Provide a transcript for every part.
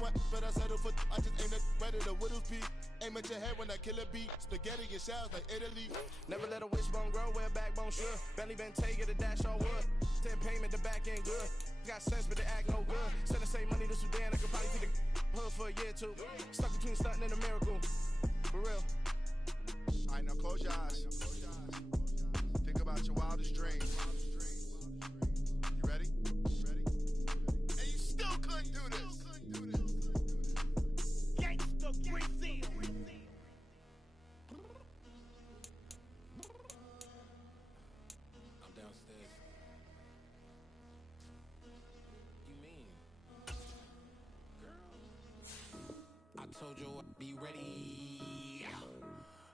want, but I settle for. I just aim at better the Whittles P. Aim at your head when I kill a beat. Spaghetti and shells like Italy. Never let a wishbone grow where a backbone should. Bentley Bentayga, the dash all wood. 10 payment, the back end good. Got sense, but they act no good. Send the same money to Sudan, I could probably see the hood for a year or two. Stuck between stunting and a miracle. For real. Alright, now close your eyes. Think about your wildest dreams. You ready? And you still couldn't do this. Gangsta Brazil. I'm downstairs. You mean? Girl. I told you I'd be ready.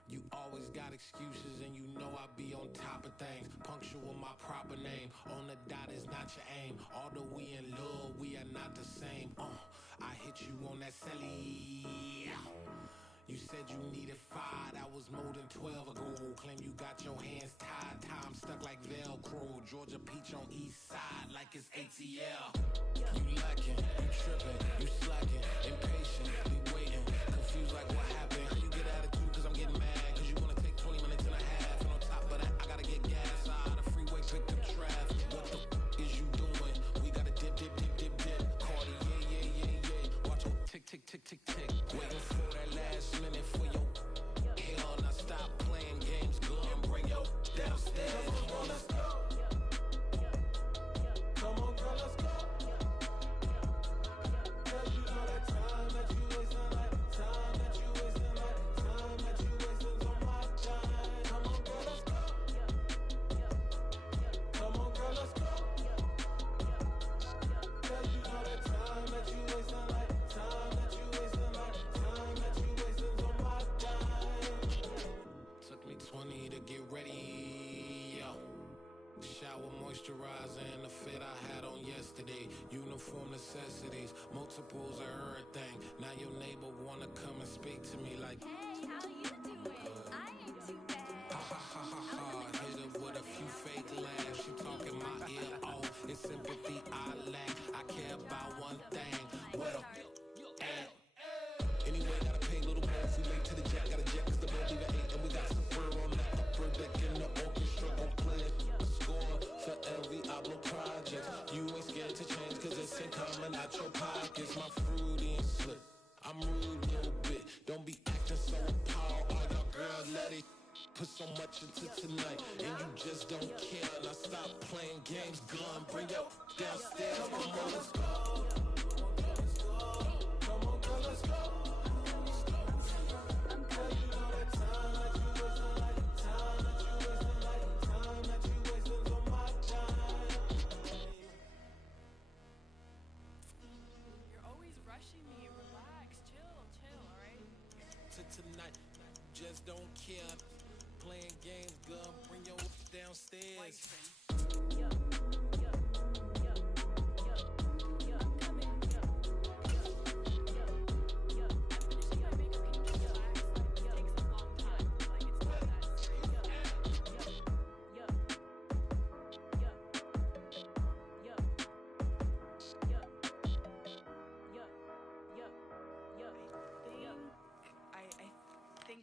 You always got excuses and you know I be on top of things. Punctual my proper name. On the dot is not your aim. Although we in love, we are not the same. I hit you on that celly. You said you needed 5, that was more than 12 ago. Claim you got your hands tied, time stuck like Velcro. Georgia Peach on east side like it's ATL. You lacking, you tripping, you slacking, impatient, we waiting, confused like what happened. You get attitude cause I'm getting mad, cause you wanna take 20 minutes and a half. And on top of that, I gotta get gas, side of the freeway, pick up traffic. What the is you doing? We gotta dip, Cardi, yeah. Watch your tick, tick, tick, tick, tick. Waiting for that last minute for your hell. Now stop playing games, go and bring your downstairs. Come on, let's go. Come on, girl, let's go. Cause you know that time that you wasting, like time that you wasting, like time that you wasting on my time. Come on, girl, let's go. Come on, girl, let's go. Cause you know that time that you wasting, like time that you wasting, like time that you wasting on my time. Took me 20 to get ready, yo. Shower, moisturizer, and the fit I had on yesterday. Uniform necessities, multiples of everything. Now your neighbor wanna come and speak to me like, hey, how you doing? I ain't too bad. ha ha ha ha ha. Hit her with a few fake laughs. She talking my ear off. It's sympathy I lack. I care about one thing. What up? Anyway, gotta pay a little more if we late to the jet. Gotta jet cause the boat leave at 8. And we got some fur on the upper deck in the orchestra. Gon' play a score for every album project. You ain't scared to change cause it's in coming out your pockets. My fruity and slip. I'm rude a little bit. Don't be acting so appalled. All y'all girls let it put so much into tonight. And you just don't care. Now stop playing games. Gun, bring your downstairs. Come on, let's go. Come on, girl, let's go. Tonight, just don't care. Playing games, gun, bring your downstairs.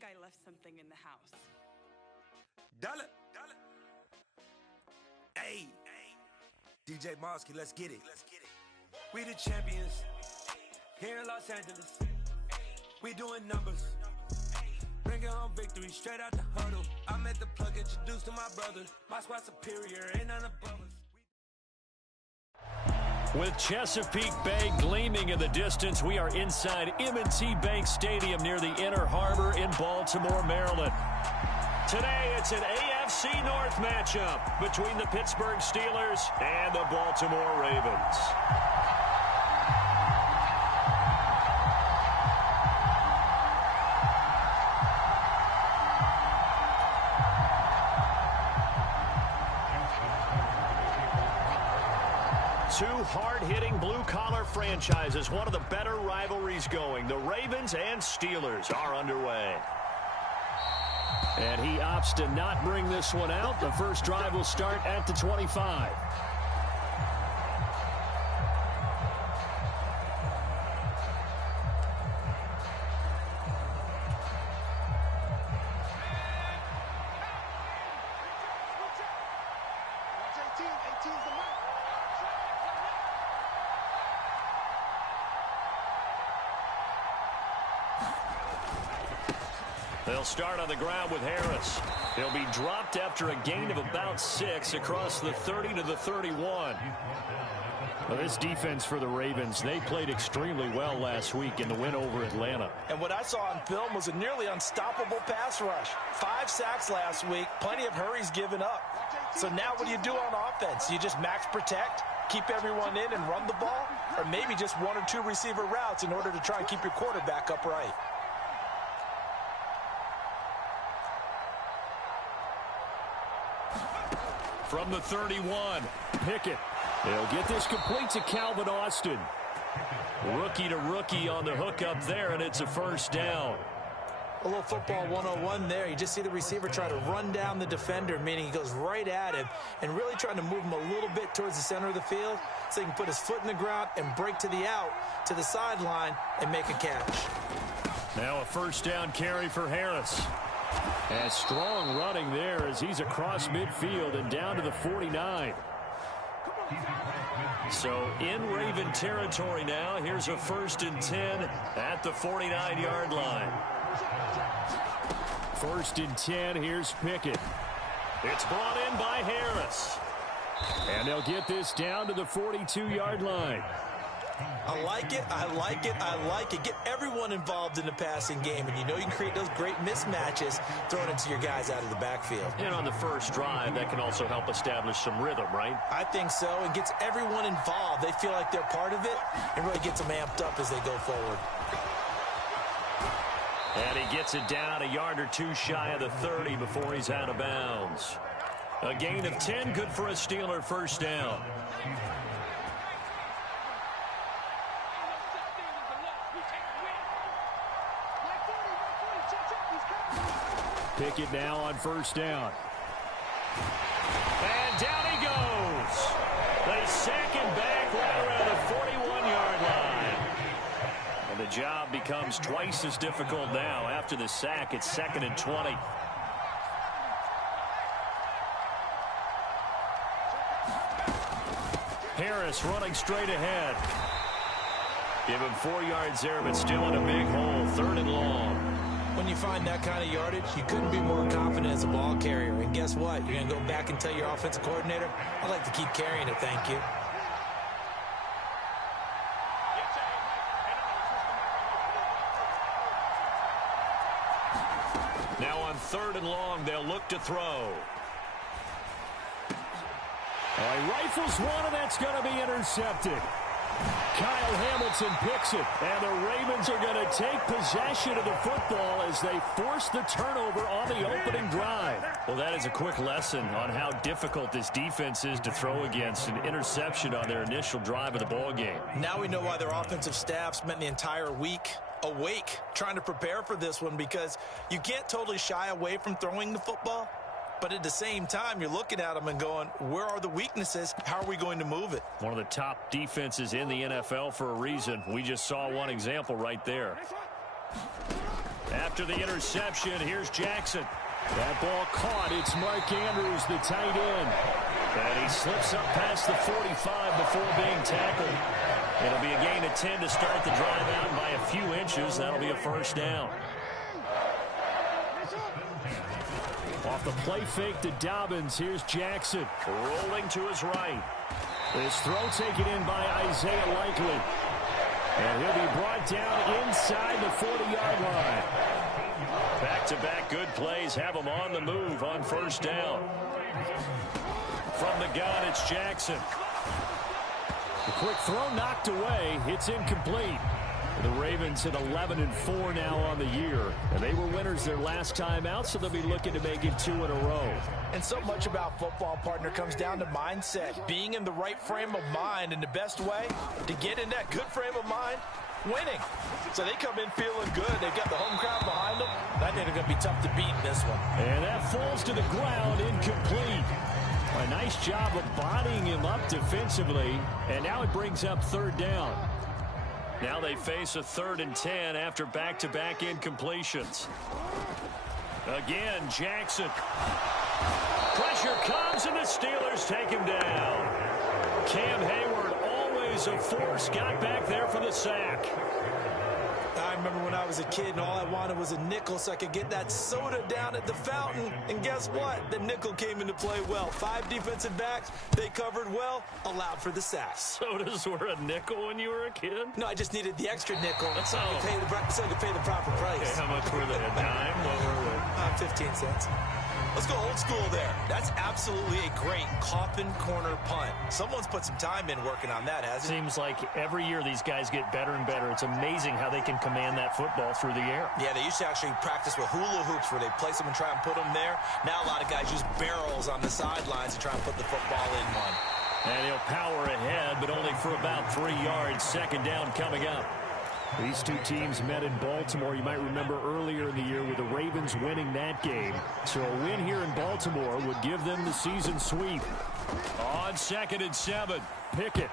I left something in the house. Dollar. Hey. DJ Mosky, let's get it. We the champions. Here in Los Angeles. We doing numbers. Bringing home victory straight out the huddle. I'm at the plug, introduced to my brother. My squad superior, ain't none above us. With Chesapeake Bay gleaming in the distance, we are inside M&T Bank Stadium near the Inner Harbor in Baltimore, Maryland. Today, it's an AFC North matchup between the Pittsburgh Steelers and the Baltimore Ravens. Two hard-hitting blue-collar franchises, one of the better rivalries going. The Ravens and Steelers are underway. And he opts to not bring this one out. The first drive will start at the 25. They'll start on the ground with Harris. He'll be dropped after a gain of about 6 across the 30 to the 31. Well, this defense for the Ravens, they played extremely well last week in the win over Atlanta. And what I saw on film was a nearly unstoppable pass rush. 5 sacks last week, plenty of hurries given up. So now what do you do on offense? You just max protect, keep everyone in and run the ball? Or maybe just 1 or 2 receiver routes in order to try and keep your quarterback upright? From the 31, Pickett. They'll get this complete to Calvin Austin. Rookie to rookie on the hook up there, and it's a first down. A little football 101 there. You just see the receiver try to run down the defender, meaning he goes right at him and really trying to move him a little bit towards the center of the field so he can put his foot in the ground and break to the out, to the sideline, and make a catch. Now a first down carry for Harris. And strong running there as he's across midfield and down to the 49. So in Raven territory now. Here's a 1st and 10 at the 49-yard line. 1st and 10. Here's Pickett. It's brought in by Harris. And they'll get this down to the 42-yard line. I like it, I like it, I like it. Get everyone involved in the passing game, and you know you can create those great mismatches throwing it to your guys out of the backfield. And on the first drive, that can also help establish some rhythm, right? I think so. It gets everyone involved. They feel like they're part of it and really gets them amped up as they go forward. And he gets it down a yard or 2 shy of the 30 before he's out of bounds. A gain of 10, good for a Steeler first down. Pickett now on first down. And down he goes. They sack him back right around the 41-yard line. And the job becomes twice as difficult now. After the sack, it's 2nd and 20. Harris running straight ahead. Give him 4 yards there, but still in a big hole. 3rd and long. When you find that kind of yardage, you couldn't be more confident as a ball carrier. And guess what? You're going to go back and tell your offensive coordinator, I'd like to keep carrying it, thank you. Now on 3rd and long, they'll look to throw. He rifles one, and that's going to be intercepted. Kyle Hamilton picks it, and the Ravens are going to take possession of the football as they force the turnover on the opening drive. Well, that is a quick lesson on how difficult this defense is to throw against. An interception on their initial drive of the ball game. Now we know why their offensive staff spent the entire week awake trying to prepare for this one, because you can't totally shy away from throwing the football. But at the same time, you're looking at them and going, where are the weaknesses? How are we going to move it? One of the top defenses in the NFL for a reason. We just saw one example right there. After the interception, here's Jackson. That ball caught. It's Mark Andrews, the tight end. And he slips up past the 45 before being tackled. It'll be a gain of 10 to start the drive out by a few inches. That'll be a first down. Off the play fake to Dobbins, here's Jackson. Rolling to his right. This throw taken in by Isaiah Likely. And he'll be brought down inside the 40-yard line. Back-to-back good plays have him on the move on first down. From the gun, it's Jackson. The quick throw knocked away. It's incomplete. The Ravens at 11-4 now on the year. And they were winners their last time out, so they'll be looking to make it 2 in a row. And so much about football, partner, comes down to mindset. Being in the right frame of mind, and the best way to get in that good frame of mind, winning. So they come in feeling good. They've got the home crowd behind them. I think they're going to be tough to beat in this one. And that falls to the ground, incomplete. A nice job of bodying him up defensively. And now it brings up 3rd down. Now they face a 3rd and 10 after back-to-back incompletions. Again, Jackson. Pressure pressure comes, and the Steelers take him down. Cam Hayward, always a force, got back there for the sack. I remember when I was a kid and all I wanted was a nickel so I could get that soda down at the fountain. And guess what? The nickel came into play well. 5 defensive backs, they covered well, allowed for the sack. Sodas were a nickel when you were a kid? No, I just needed the extra nickel so I could pay the proper price. Okay, how much were they? A dime? What were they? 15 cents. Let's go old school there. That's absolutely a great coffin corner punt. Someone's put some time in working on that, hasn't it? Seems like every year these guys get better and better. It's amazing how they can command that football through the air. Yeah, they used to actually practice with hula hoops where they place them and try and put them there. Now a lot of guys use barrels on the sidelines to try and put the football in one. And he'll power ahead, but only for about 3 yards. Second down coming up. These two teams met in Baltimore. You might remember earlier in the year with the Ravens winning that game. So a win here in Baltimore would give them the season sweep. On 2nd and 7, Pickett.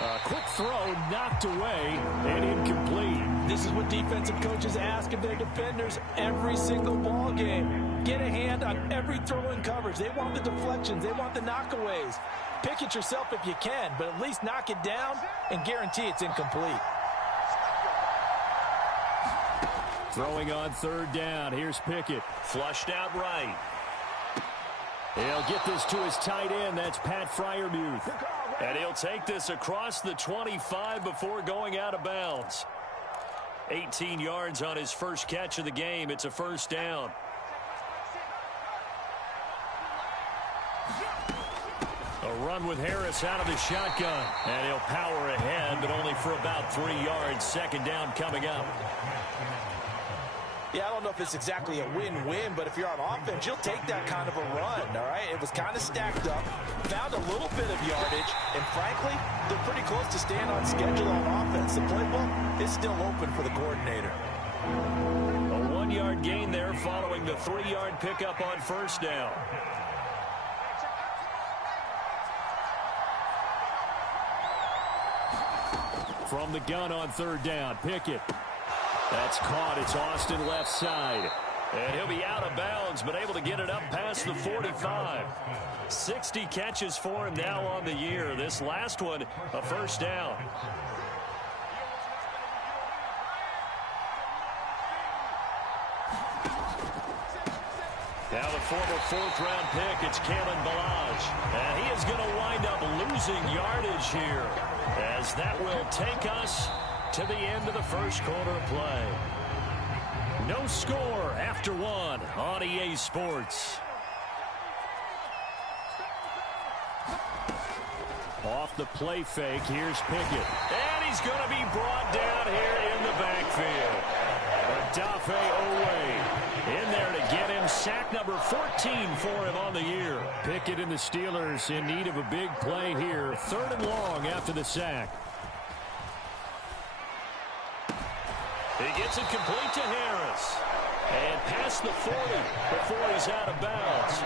A quick throw knocked away and incomplete. This is what defensive coaches ask of their defenders every single ball game. Get a hand on every throw in coverage. They want the deflections. They want the knockaways. Pick it yourself if you can, but at least knock it down and guarantee it's incomplete. Throwing on 3rd down. Here's Pickett. Flushed out right. He'll get this to his tight end. That's Pat Freiermuth. And he'll take this across the 25 before going out of bounds. 18 yards on his first catch of the game. It's a first down. A run with Harris out of the shotgun. And he'll power ahead, but only for about 3 yards. Second down coming up. Yeah, I don't know if it's exactly a win-win, but if you're on offense, you'll take that kind of a run, all right? It was kind of stacked up, found a little bit of yardage, and frankly, they're pretty close to staying on schedule on offense. The playbook is still open for the coordinator. A 1-yard gain there following the 3-yard pickup on first down. From the gun on 3rd down, Pickett. That's caught. It's Austin left side. And he'll be out of bounds, but able to get it up past the 45. 60 catches for him now on the year. This last one, a first down. Now the former 4th-round pick, it's Kalen Ballage. And he is going to wind up losing yardage here, as that will take us to the end of the first quarter of play. No score after 1 on EA Sports. Off the play fake, here's Pickett. And he's going to be brought down here in the backfield. Odafe Owe in there to get him. Sack number 14 for him on the year. Pickett and the Steelers in need of a big play here. 3rd and long after the sack. He gets it complete to Harris. And past the 40 before he's out of bounds.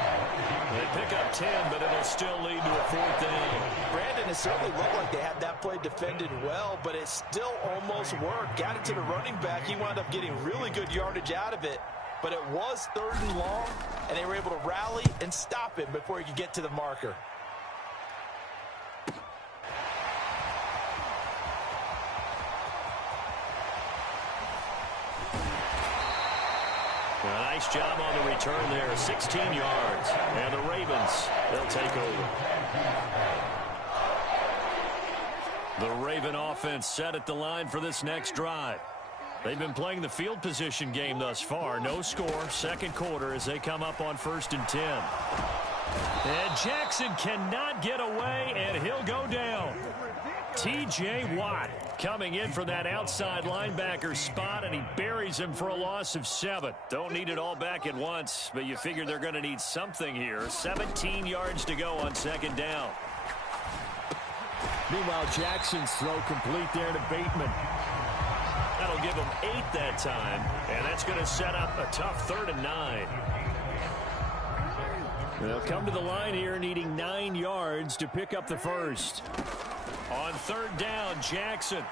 They pick up 10, but it'll still lead to a 4th down. Brandon, it certainly looked like they had that play defended well, but it still almost worked. Got it to the running back. He wound up getting really good yardage out of it. But it was 3rd and long, and they were able to rally and stop him before he could get to the marker. A nice job on the return there. 16 yards. And the Ravens, they'll take over. The Raven offense set at the line for this next drive. They've been playing the field position game thus far. No score. 2nd quarter as they come up on 1st and 10. And Jackson cannot get away, and he'll go down. T.J. Watt coming in for that outside linebacker spot, and he buries him for a loss of 7. Don't need it all back at once, but you figure they're going to need something here. 17 yards to go on 2nd down. Meanwhile, Jackson's throw complete there to Bateman. That'll give him 8 that time, and that's going to set up a tough 3rd and 9. They'll come to the line here needing 9 yards to pick up the first. On 3rd down, Jackson.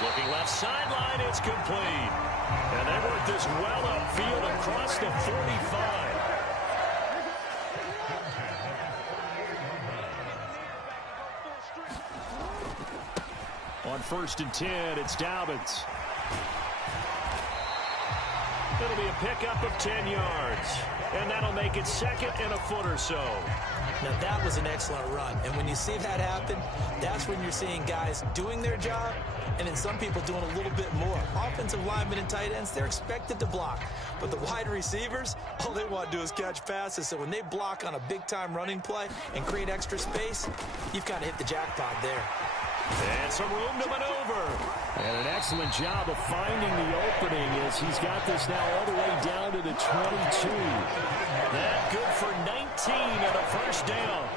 Looking left sideline, it's complete. And they work this well upfield across the 45. On 1st and 10, it's Dobbins. It'll be a pickup of 10 yards. And that'll make it 2nd and a foot or so. Now, that was an excellent run. And when you see that happen, that's when you're seeing guys doing their job and then some people doing a little bit more. Offensive linemen and tight ends, they're expected to block. But the wide receivers, all they want to do is catch passes. So when they block on a big-time running play and create extra space, you've kind of hit the jackpot there. And some room to maneuver. And an excellent job of finding the opening as he's got this now all the way down to the 22. That good for 19 and a first down.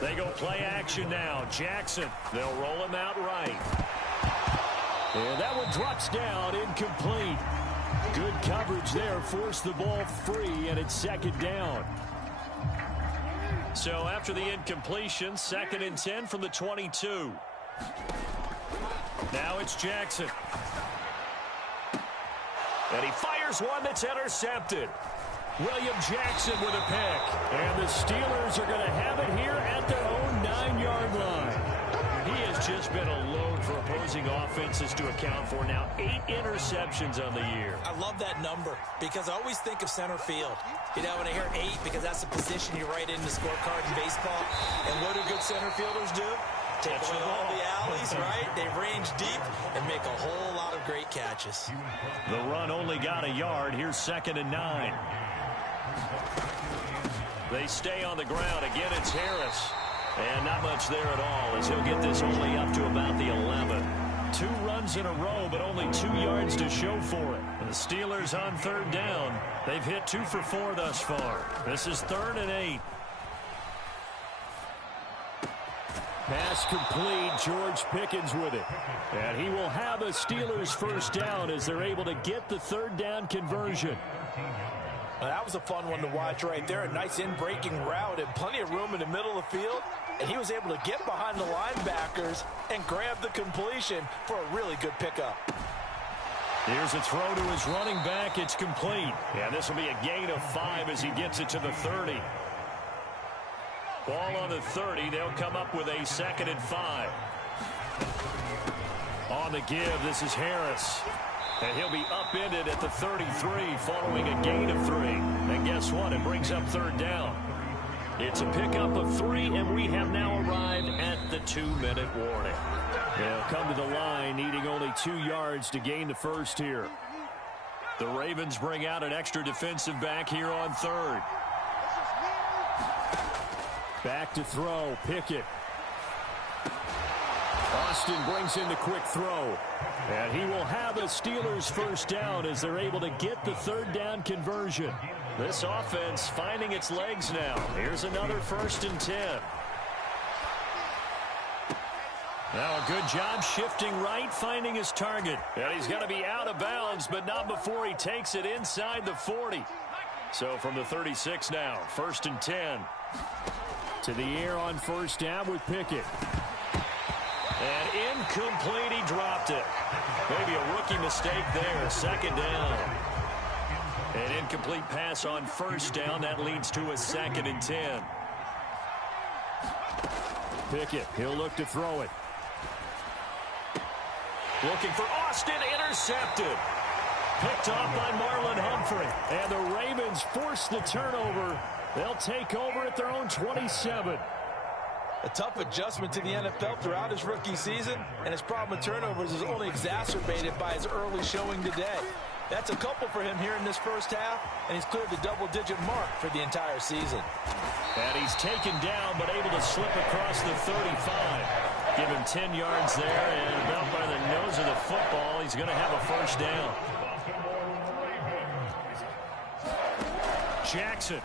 They go play action now. Jackson, they'll roll him out right. And that one drops down, incomplete. Good coverage there, forced the ball free, and it's 2nd down. So after the incompletion, 2nd and 10 from the 22. Now it's Jackson. And he fires one that's intercepted. William Jackson with a pick. And the Steelers are going to have it here at their own 9-yard line. He has just been a load for opposing offenses to account for now. 8 interceptions on the year. I love that number because I always think of center field. You know, when I hear 8, because that's the position you write in the scorecard in baseball. And what do good center fielders do? Take away all the alleys, right? They range deep and make a whole lot of great catches. The run only got a yard. Here's 2nd and 9. They stay on the ground. Again, it's Harris. And not much there at all as he'll get this only up to about the 11. 2 runs in a row, but only 2 yards to show for it. The Steelers on 3rd down. They've hit 2 for 4 thus far. This is 3rd and 8. Pass complete. George Pickens with it. And he will have a Steelers first down as they're able to get the 3rd down conversion. Well, that was a fun one to watch right there. A nice in-breaking route and plenty of room in the middle of the field. And he was able to get behind the linebackers and grab the completion for a really good pickup. Here's a throw to his running back. It's complete. And this will be a gain of 5 as he gets it to the 30. Ball on the 30. They'll come up with a 2nd and 5. On the give, this is Harris. And he'll be upended at the 33 following a gain of 3. And guess what? It brings up 3rd down. It's a pickup of 3, and we have now arrived at the 2-minute warning. They'll come to the line needing only 2 yards to gain the first here. The Ravens bring out an extra defensive back here on 3rd. Back to throw. Pickett. Austin brings in the quick throw. And he will have a Steelers first down as they're able to get the 3rd down conversion. This offense finding its legs now. Here's another 1st and 10. Now a good job shifting right, finding his target. And he's going to be out of bounds, but not before he takes it inside the 40. So from the 36 now, 1st and 10. To the air on 1st down with Pickett. And incomplete, he dropped it. Maybe a rookie mistake there, 2nd down. An incomplete pass on 1st down, that leads to a 2nd and 10. Pickett, he'll look to throw it. Looking for Austin, intercepted. Picked off by Marlon Humphrey. And the Ravens force the turnover. They'll take over at their own 27. A tough adjustment to the NFL throughout his rookie season, and his problem with turnovers is only exacerbated by his early showing today. That's a couple for him here in this first half, and he's cleared the double-digit mark for the entire season. And he's taken down, but able to slip across the 35. Give him 10 yards there, and about by the nose of the football, he's going to have a first down. Jackson.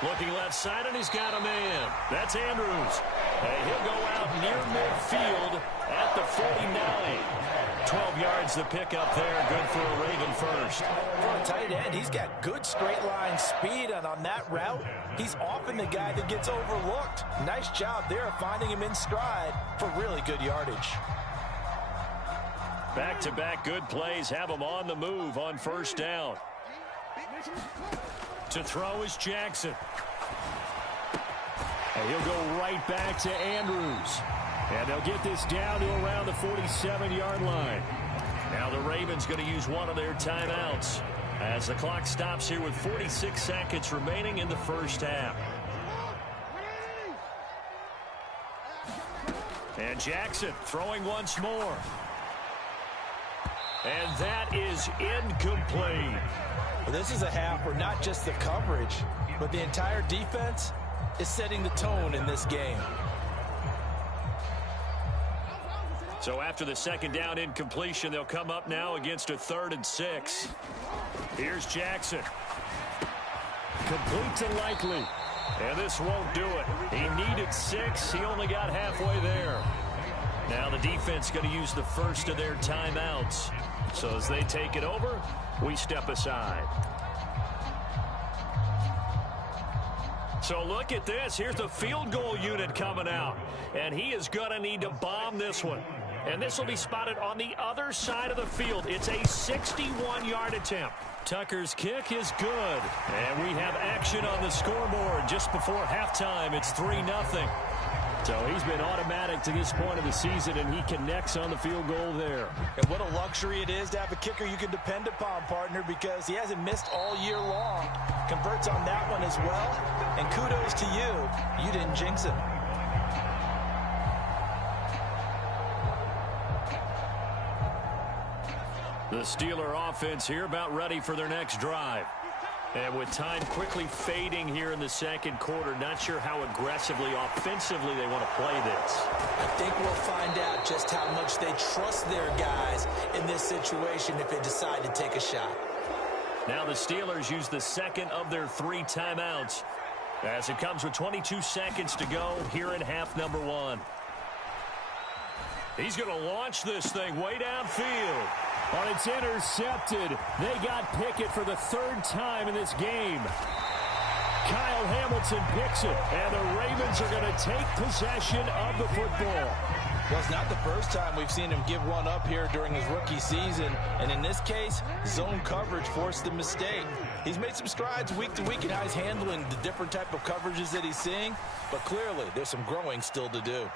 Looking left side, and he's got a man. That's Andrews. And he'll go out near midfield at the 49. 12 yards to pick up there. Good for a Raven first. For a tight end, he's got good straight line speed, and on that route, he's often the guy that gets overlooked. Nice job there of finding him in stride for really good yardage. Back-to-back good plays have him on the move on first down. To throw is Jackson. And he'll go right back to Andrews. And they'll get this down to around the 47-yard line. Now the Ravens going to use one of their timeouts as the clock stops here with 46 seconds remaining in the first half. And Jackson throwing once more. And that is incomplete. Well, this is a half where not just the coverage, but the entire defense is setting the tone in this game. So after the second down incompletion, they'll come up now against a 3rd and 6. Here's Jackson. Complete to Likely. And this won't do it. He needed 6. He only got halfway there. Now the defense going to use the first of their timeouts. So as they take it over, we step aside. So look at this. Here's the field goal unit coming out. And he is going to need to bomb this one. And this will be spotted on the other side of the field. It's a 61-yard attempt. Tucker's kick is good. And we have action on the scoreboard just before halftime. It's 3-0. So he's been automatic to this point of the season, and he connects on the field goal there. And what a luxury it is to have a kicker you can depend upon, partner, because he hasn't missed all year long. Converts on that one as well. And kudos to you. You didn't jinx it. The Steeler offense here about ready for their next drive. And with time quickly fading here in the second quarter, not sure how aggressively, offensively they want to play this. I think we'll find out just how much they trust their guys in this situation if they decide to take a shot. Now the Steelers use the second of their 3 timeouts as it comes with 22 seconds to go here in half number 1. He's going to launch this thing way downfield. But it's intercepted. They got Pickett for the 3rd time in this game. Kyle Hamilton picks it, and the Ravens are going to take possession of the football. Well, it's not the first time we've seen him give one up here during his rookie season. And in this case, zone coverage forced the mistake. He's made some strides week to week in how he's handling the different type of coverages that he's seeing. But clearly, there's some growing still to do.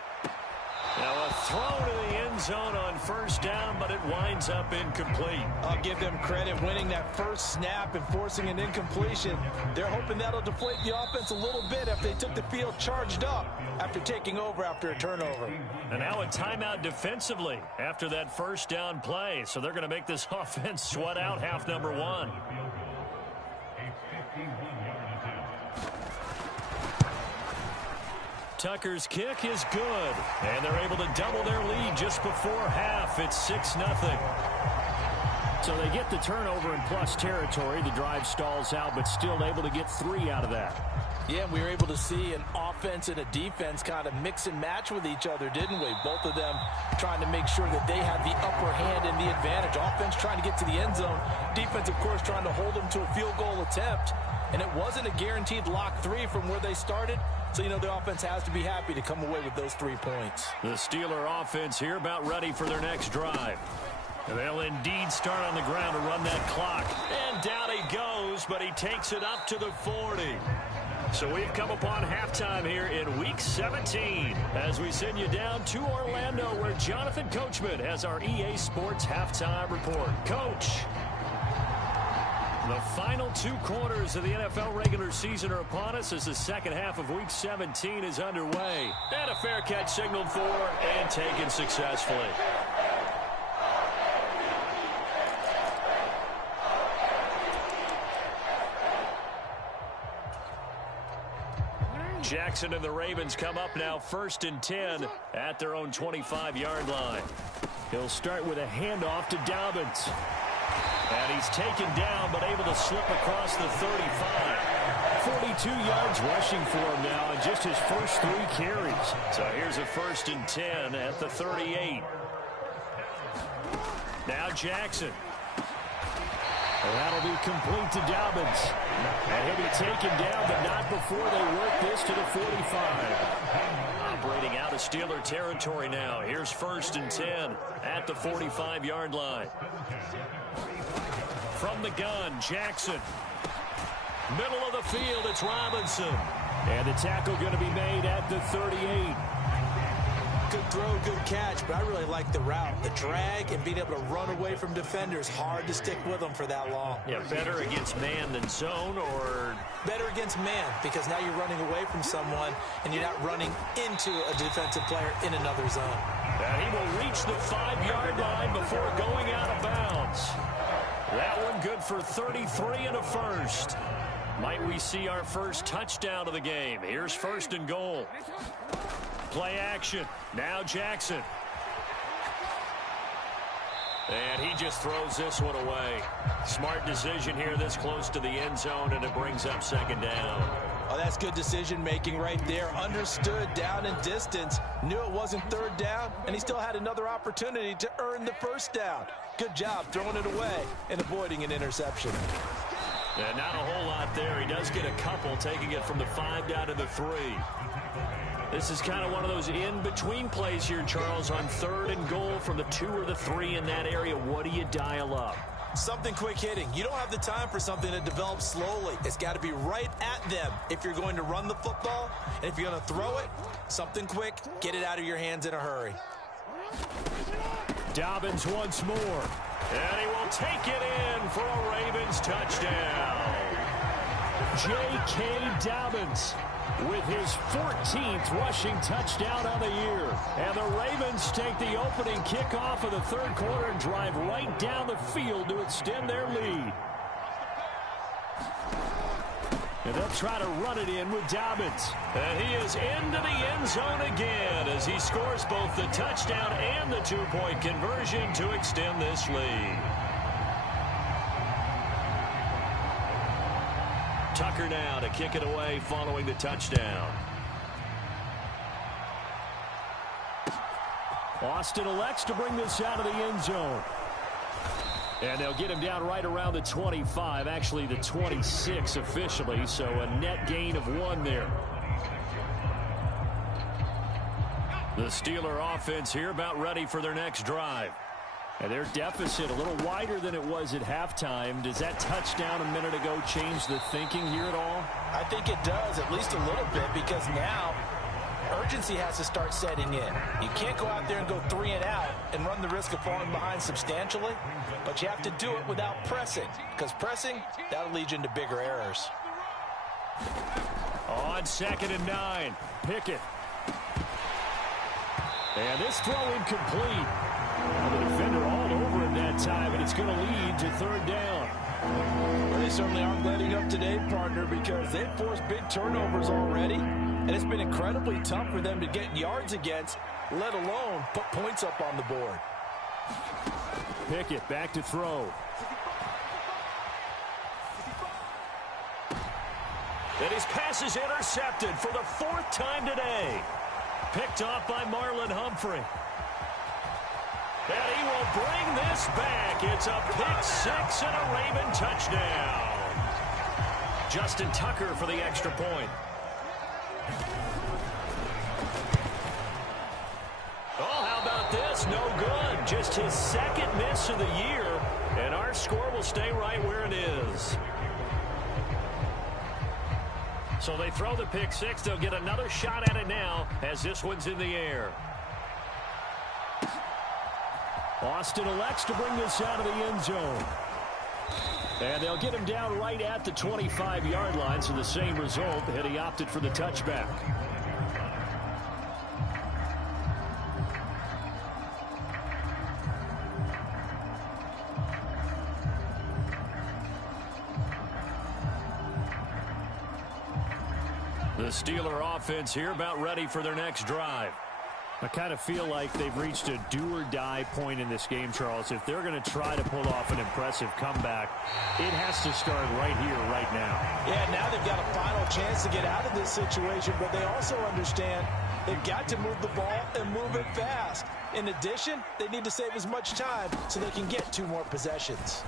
Now a throw to the end zone on first down, but it winds up incomplete. I'll give them credit winning that first snap and forcing an incompletion. They're hoping that'll deflate the offense a little bit after they took the field charged up after taking over after a turnover. And now a timeout defensively after that first down play. So they're going to make this offense sweat out half number 1. Tucker's kick is good, and they're able to double their lead just before half. It's 6-0. So they get the turnover in plus territory. The drive stalls out, but still able to get 3 out of that. Yeah, we were able to see an offense and a defense kind of mix and match with each other, didn't we? Both of them trying to make sure that they had the upper hand and the advantage. Offense trying to get to the end zone. Defense, of course, trying to hold them to a field goal attempt. And it wasn't a guaranteed lock 3 from where they started. So, you know, the offense has to be happy to come away with those 3 points. The Steeler offense here about ready for their next drive. And they'll indeed start on the ground to run that clock. And down he goes, but he takes it up to the 40. So we've come upon halftime here in Week 17 as we send you down to Orlando where Jonathan Coachman has our EA Sports halftime report. Coach. The final 2 quarters of the NFL regular season are upon us as the second half of Week 17 is underway. And a fair catch signaled for and taken successfully. Jackson and the Ravens come up now 1st and 10 at their own 25-yard line. He'll start with a handoff to Dobbins. And he's taken down, but able to slip across the 35. 42 yards rushing for him now in just his first 3 carries. So here's a 1st and 10 at the 38. Now Jackson. And that'll be complete to Dobbins. And he'll be taken down, but not before they work this to the 45. Operating out of Steeler territory now. Here's 1st and 10 at the 45-yard line. From the gun, Jackson. Middle of the field, it's Robinson. And the tackle going to be made at the 38. Good throw, good catch, but I really like the route. The drag and being able to run away from defenders, hard to stick with them for that long. Yeah, better against man than zone, or? Better against man, because now you're running away from someone and you're not running into a defensive player in another zone. And he will reach the 5-yard line before going out of bounds. That one good for 33 and a first. Might we see our first touchdown of the game? Here's 1st and goal. Play action. Now Jackson. And he just throws this one away. Smart decision here this close to the end zone, and it brings up 2nd down. Oh, that's good decision-making right there. Understood down and distance. Knew it wasn't 3rd down, and he still had another opportunity to earn the 1st down. Good job throwing it away and avoiding an interception. And not a whole lot there. He does get a couple, taking it from the 5 down to the 3. This is kind of one of those in-between plays here, Charles, on 3rd and goal from the 2 or the 3 in that area. What do you dial up? Something quick hitting. You don't have the time for something that develops slowly. It's got to be right at them if you're going to run the football. And if you're going to throw it, something quick, get it out of your hands in a hurry. Dobbins once more. And he will take it in for a Ravens touchdown. J.K. Dobbins with his 14th rushing touchdown on the year. And the Ravens take the opening kickoff of the 3rd quarter and drive right down the field to extend their lead. And they'll try to run it in with Dobbins. And he is into the end zone again as he scores both the touchdown and the 2-point conversion to extend this lead. Tucker now to kick it away following the touchdown. Austin elects to bring this out of the end zone. And they'll get him down right around the 25, actually the 26 officially, so a net gain of 1 there. The Steeler offense here about ready for their next drive. And their deficit a little wider than it was at halftime. Does that touchdown a minute ago change the thinking here at all? I think it does, at least a little bit, because now urgency has to start setting in. You can't go out there and go 3 and out and run the risk of falling behind substantially, but you have to do it without pressing, because pressing, that'll lead you into bigger errors. On 2nd and 9, Pickett. And this throw incomplete. The defender all over him that time, and it's going to lead to 3rd down. Well, they certainly aren't letting up today, partner, because they've forced big turnovers already, and it's been incredibly tough for them to get yards against, let alone put points up on the board. Pickett back to throw. And his pass is intercepted for the 4th time today. Picked off by Marlon Humphrey. And he will bring this back. It's a pick 6 and a Raven touchdown. Justin Tucker for the extra point. Oh, how about this? No good. Just his 2nd miss of the year. And our score will stay right where it is. So they throw the pick 6. They'll get another shot at it now as this one's in the air. Austin elects to bring this out of the end zone. And they'll get him down right at the 25-yard line, so the same result, and he opted for the touchback. The Steeler offense here about ready for their next drive. I kind of feel like they've reached a do-or-die point in this game, Charles. If they're going to try to pull off an impressive comeback, it has to start right here, right now. Yeah, now they've got a final chance to get out of this situation, but they also understand They've got to move the ball and move it fast. In addition, they need to save as much time so they can get 2 more possessions.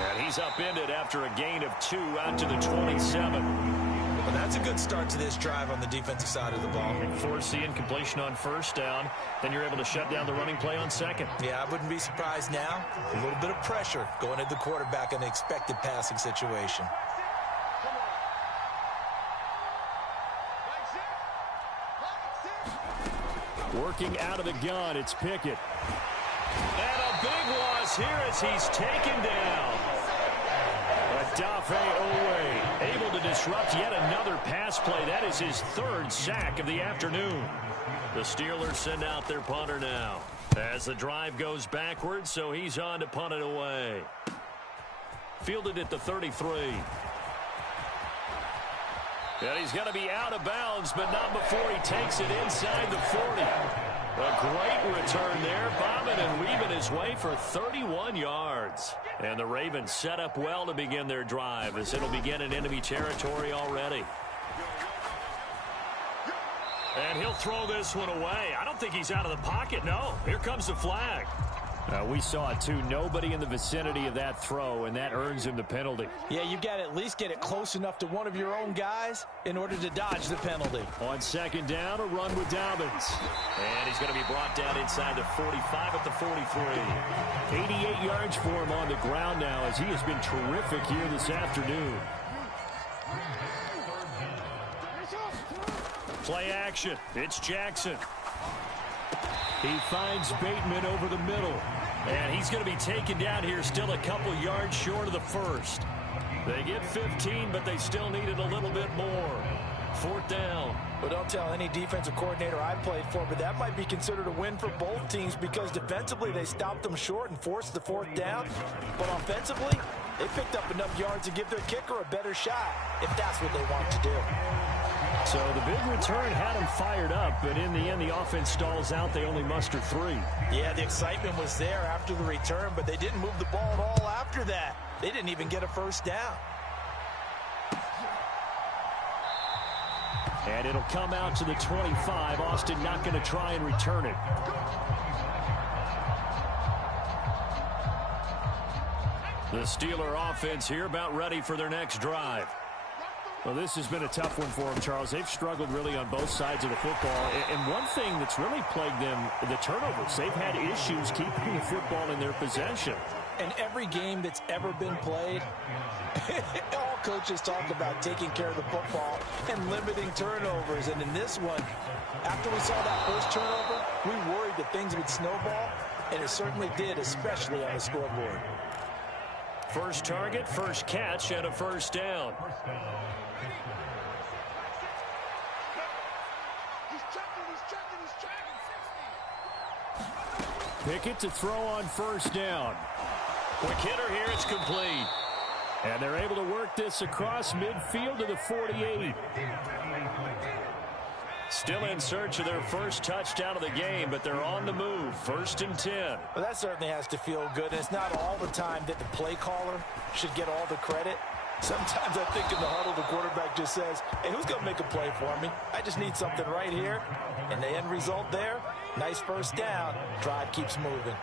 And he's upended after a gain of 2 out to the 27. Well, that's a good start to this drive on the defensive side of the ball. Force the incompletion on first down. Then you're able to shut down the running play on second. Yeah, I wouldn't be surprised now. A little bit of pressure going at the quarterback in the expected passing situation. Working out of the gun, it's Pickett. And a big loss here as he's taken down. Adafe Owe able to disrupt yet another pass play. That is his 3rd sack of the afternoon. The Steelers send out their punter now as the drive goes backwards, so he's on to punt it away. Fielded at the 33. And he's going to be out of bounds, but not before he takes it inside the 40. A great return there, bobbing and weaving his way for 31 yards. And the Ravens set up well to begin their drive as it'll begin in enemy territory already. And he'll throw this one away. I don't think he's out of the pocket, no. Here comes the flag. We saw it too. Nobody in the vicinity of that throw, and that earns him the penalty. Yeah, you've got to at least get it close enough to one of your own guys in order to dodge the penalty. On second down, a run with Dobbins. And he's going to be brought down inside the 45 at the 43. 88 yards for him on the ground now as he has been terrific here this afternoon. Play action. It's Jackson. He finds Bateman over the middle. And he's going to be taken down here still a couple yards short of the first. They get 15, but they still needed a little bit more. 4th down. Well, don't tell any defensive coordinator I've played for, but that might be considered a win for both teams because defensively they stopped them short and forced the 4th down. But offensively, they picked up enough yards to give their kicker a better shot if that's what they want to do. So the big return had them fired up, but in the end, the offense stalls out. They only muster 3. Yeah, the excitement was there after the return, but they didn't move the ball at all after that. They didn't even get a first down. And it'll come out to the 25. Austin not going to try and return it. The Steeler offense here about ready for their next drive. Well, this has been a tough one for them, Charles. They've struggled really on both sides of the football. And one thing that's really plagued them, the turnovers. They've had issues keeping the football in their possession. In every game that's ever been played, all coaches talk about taking care of the football and limiting turnovers. And in this one, after we saw that first turnover, we worried that things would snowball, and it certainly did, especially on the scoreboard. First target, first catch, and a first down. Pickett to throw on first down. Quick hitter here, it's complete. And they're able to work this across midfield to the 48. Still in search of their first touchdown of the game, but they're on the move. 1st and 10. Well, that certainly has to feel good. It's not all the time that the play caller should get all the credit. Sometimes I think in the huddle, the quarterback just says, hey, who's going to make a play for me? I just need something right here. And the end result there, nice first down. Drive keeps moving.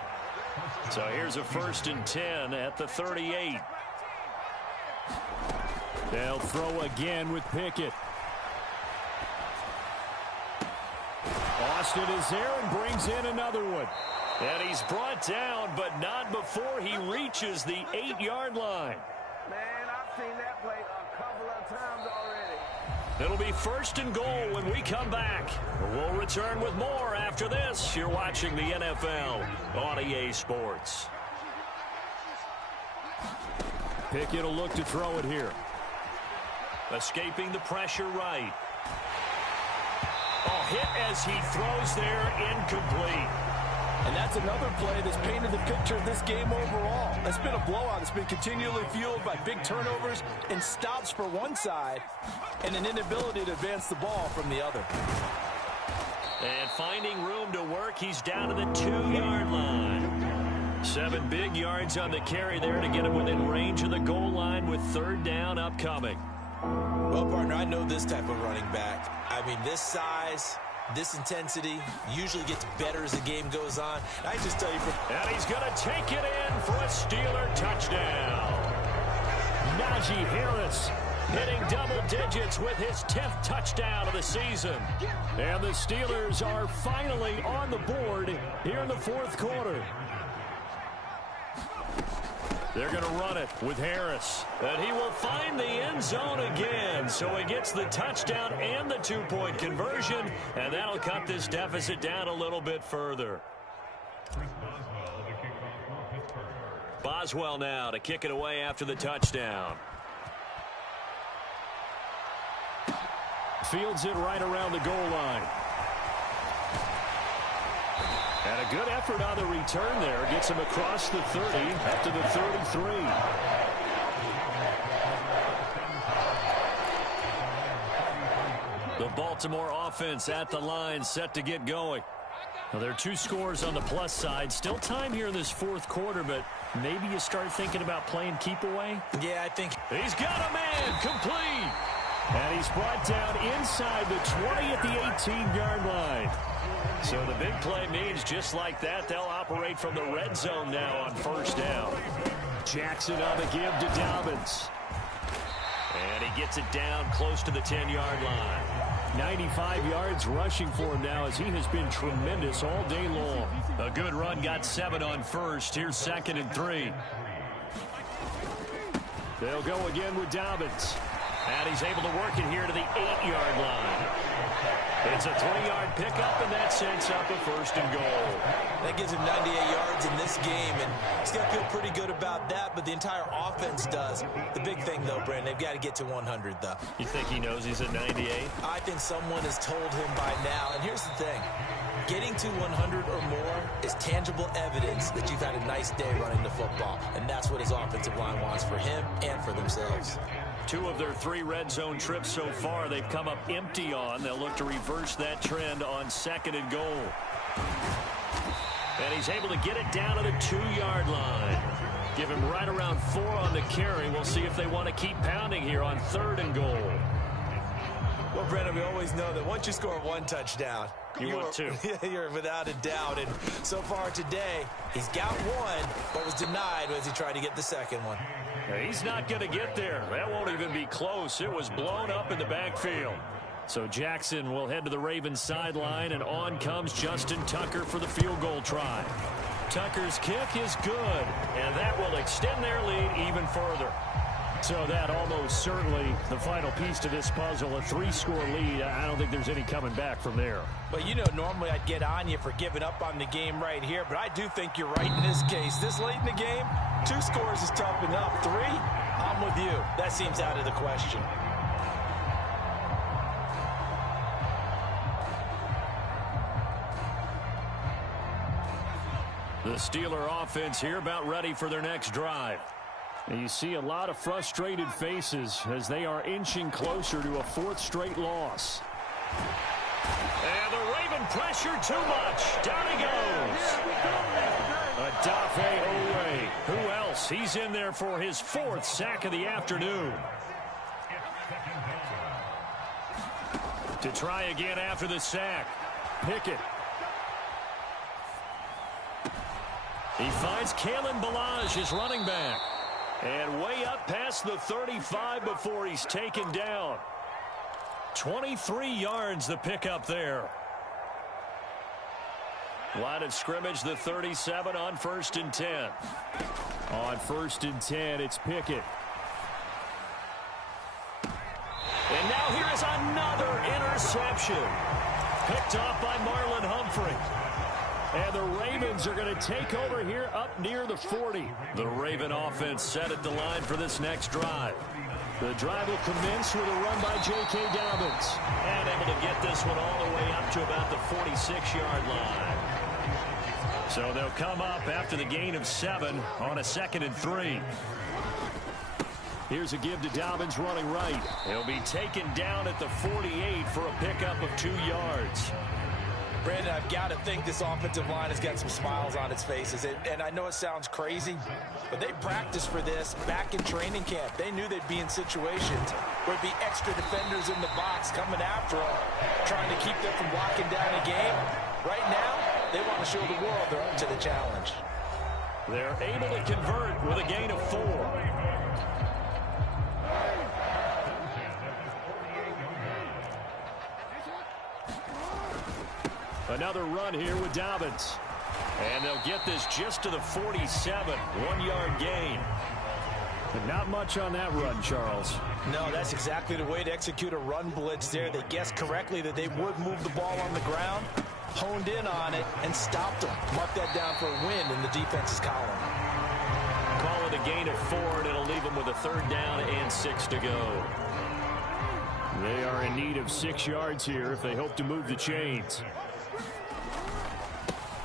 So here's a 1st and 10 at the 38. They'll throw again with Pickett. Austin is there and brings in another one. And he's brought down, but not before he reaches the 8-yard line. Man, I've seen that play a couple of times already. It'll be 1st and goal when we come back. We'll return with more after this. You're watching the NFL on EA Sports. Pickett will look to throw it here. Escaping the pressure right. Oh, hit as he throws there, incomplete. And that's another play that's painted the picture of this game overall. It's been a blowout. It's been continually fueled by big turnovers and stops for one side and an inability to advance the ball from the other. And finding room to work, he's down to the 2-yard line. 7 big yards on the carry there to get him within range of the goal line with 3rd down upcoming. Well, partner, I know this type of running back. I mean, this size, this intensity usually gets better as the game goes on. I just tell you, and he's going to take it in for a Steeler touchdown. Najee Harris hitting double digits with his 10th touchdown of the season. And the Steelers are finally on the board here in the fourth quarter. They're going to run it with Harris. And he will find the end zone again. So he gets the touchdown and the 2-point conversion. And that'll cut this deficit down a little bit further. Boswell now to kick it away after the touchdown. Fields it right around the goal line. And a good effort on the return there. Gets him across the 30 up to the 33. The Baltimore offense at the line, set to get going. Well, there are 2 scores on the plus side. Still time here in this fourth quarter, but maybe you start thinking about playing keep away? Yeah, I think. He's got a man complete. And he's brought down inside the 20 at the 18-yard line. So the big play means just like that, they'll operate from the red zone now on first down. Jackson on the give to Dobbins. And he gets it down close to the 10-yard line. 95 yards rushing for him now as he has been tremendous all day long. A good run, got 7 on first. Here's 2nd and 3. They'll go again with Dobbins. And he's able to work it here to the 8-yard line. It's a 3-yard pickup, and that sets up a 1st and goal. That gives him 98 yards in this game, and he's going to feel pretty good about that, but the entire offense does. The big thing, though, Brandon, they've got to get to 100, though. You think he knows he's at 98? I think someone has told him by now, and here's the thing. Getting to 100 or more is tangible evidence that you've had a nice day running the football, and that's what his offensive line wants for him and for themselves. 2 of their 3 red zone trips so far they've come up empty on. They'll look to reverse that trend on 2nd and goal. And he's able to get it down to the 2-yard line. Give him right around 4 on the carry. We'll see if they want to keep pounding here on 3rd and goal. Well, Brandon, we always know that once you score 1 touchdown, you want 2. You're without a doubt. And so far today, he's got 1, but was denied as he tried to get the 2nd one. He's not going to get there. That won't even be close. It was blown up in the backfield. So Jackson will head to the Ravens sideline, and on comes Justin Tucker for the field goal try. Tucker's kick is good, and that will extend their lead even further. So that almost certainly the final piece to this puzzle, a 3-score lead. I don't think there's any coming back from there. But, you know, normally I'd get on you for giving up on the game right here, but I do think you're right in this case. This late in the game, 2 scores is tough enough. 3, I'm with you. That seems out of the question. The Steeler offense here about ready for their next drive. And you see a lot of frustrated faces as they are inching closer to a 4th straight loss. And the Raven pressure too much. Down he goes. Adafe Owe. Who else? He's in there for his 4th sack of the afternoon. To try again after the sack. Pickett. He finds Kalen Ballage, his running back. And way up past the 35 before he's taken down. 23 yards the pickup there. Line of scrimmage, the 37 on 1st and 10. On 1st and 10, it's Pickett. And now here is another interception. Picked off by Marlon Humphrey. And the Ravens are going to take over here up near the 40. The Raven offense set at the line for this next drive. The drive will commence with a run by J.K. Dobbins. And able to get this one all the way up to about the 46-yard line. So they'll come up after the gain of 7 on a 2nd and 3. Here's a give to Dobbins running right. He'll be taken down at the 48 for a pickup of 2 yards. Brandon, I've got to think this offensive line has got some smiles on its faces. And I know it sounds crazy, but they practiced for this back in training camp. They knew they'd be in situations where there'd be extra defenders in the box coming after them, trying to keep them from locking down a game. Right now, they want to show the world they're up to the challenge. They're able to convert with a gain of 4. Another run here with Dobbins. And they'll get this just to the 47. 1-yard gain. But not much on that run, Charles. No, that's exactly the way to execute a run blitz there. They guessed correctly that they would move the ball on the ground, honed in on it, and stopped them. Mark that down for a win in the defense's column. Call it a gain of 4, and it'll leave them with a 3rd down and 6 to go. They are in need of 6 yards here if they hope to move the chains.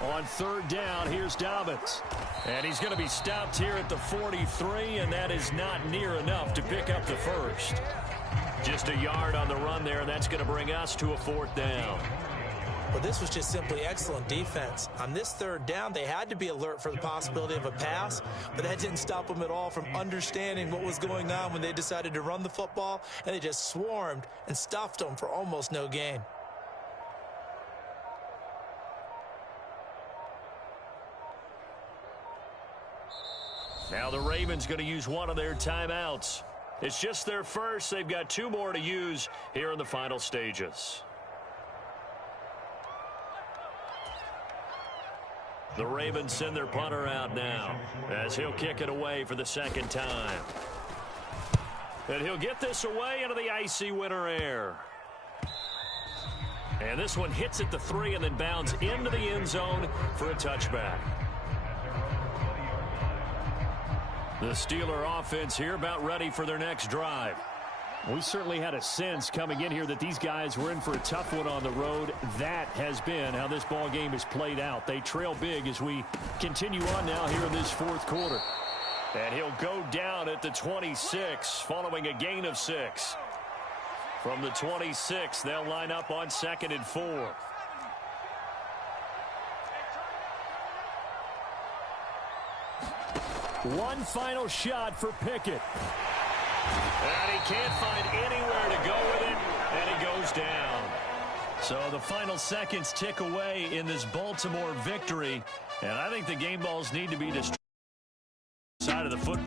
On 3rd down, here's Dobbins. And he's going to be stopped here at the 43, and that is not near enough to pick up the first. Just a yard on the run there, and that's going to bring us to a 4th down. Well, this was just simply excellent defense. On this 3rd down, they had to be alert for the possibility of a pass, but that didn't stop them at all from understanding what was going on when they decided to run the football, and they just swarmed and stuffed them for almost no gain. Now the Ravens going to use one of their timeouts. It's just their first. They've got 2 more to use here in the final stages. The Ravens send their punter out now as he'll kick it away for the 2nd time. And he'll get this away into the icy winter air. And this one hits at the 3 and then bounds into the end zone for a touchback. The Steeler offense here about ready for their next drive. We certainly had a sense coming in here that these guys were in for a tough one on the road. That has been how this ball game has played out. They trail big as we continue on now here in this 4th quarter. And he'll go down at the 26 following a gain of 6. From the 26, they'll line up on 2nd and 4. One final shot for Pickett. And he can't find anywhere to go with it, and he goes down. So the final seconds tick away in this Baltimore victory, and I think the game balls need to be destroyed side of the football.